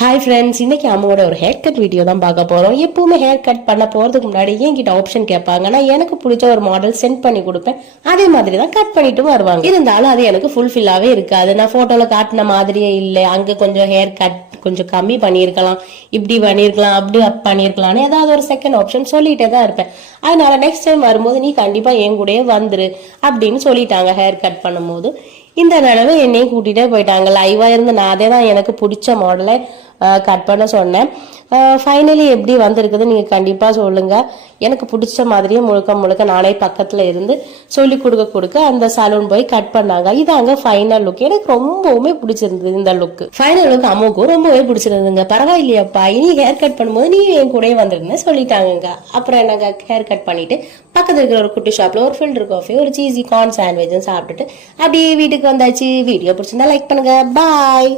Hi friends, இன்னைக்கு அம்மாவோட ஒரு ஹேர் கட் வீடியோ தான் பார்க்க போறோம். எப்பவுமே ஹேர் கட் பண்ண போறதுக்கு முன்னாடி என்கிட்ட ஆப்ஷன் கேட்பாங்க. நான் எனக்கு பிடிச்ச ஒரு மாடல் சென்ட் பண்ணி கொடுப்பேன். அதே மாதிரி தான் கட் பண்ணிட்டு வருவாங்க. இருந்தாலும் அது எனக்கு ஃபுல்ஃபில்லாவே இருக்காது. நான் போட்டோல காட்டின மாதிரியே இல்லை. அங்க கொஞ்சம் ஹேர் கட் கொஞ்சம் கம்மி பண்ணியிருக்கலாம், இப்படி பண்ணியிருக்கலாம், அப்படி அப் பண்ணியிருக்கலாம்னு ஏதாவது ஒரு செகண்ட் ஆப்ஷன் சொல்லிட்டே தான் இருப்பேன். அதனால நெக்ஸ்ட் டைம் வரும்போது நீ கண்டிப்பா என் கூடயே வந்துரு அப்படின்னு சொல்லிட்டாங்க. ஹேர் கட் பண்ணும் போது இந்த தடவை என்னையும் கூட்டிகிட்டே போயிட்டாங்க. லைவாக இருந்து நான் அதே தான் எனக்கு பிடிச்ச மாடலை கட் பண்ண சொன்னேன். ஃபைனலி எப்படி வந்திருக்குது நீங்கள் கண்டிப்பாக சொல்லுங்கள். எனக்கு பிடிச்ச மாதிரியே முழுக்க முழுக்க நானே பக்கத்தில் இருந்து சொல்லி கொடுக்க அந்த சலூன் போய் கட் பண்ணாங்க. இதாங்க ஃபைனல் லுக். எனக்கு ரொம்பவுமே பிடிச்சிருந்தது இந்த லுக். ஃபைனல் லுக் அம்மாவுக்கும் ரொம்பவே பிடிச்சிருந்ததுங்க. பரவாயில்லையாப்பா, இனி ஹேர் கட் பண்ணும்போது நீ என் கூட வந்துருந்தேன் சொல்லிட்டாங்க. அப்புறம் என்னங்க ஹேர் கட் பண்ணிட்டு பக்கத்தில் இருக்கிற ஒரு குட்டி ஷாப்ல ஒரு ஃபில்டர் காஃபி, ஒரு சீஸி கார்ன் சாண்ட்விச்சும் சாப்பிட்டுட்டு அப்படியே வீட்டுக்கு வந்தாச்சு. வீடியோ பிடிச்சிருந்தா லைக் பண்ணுங்க. பாய்.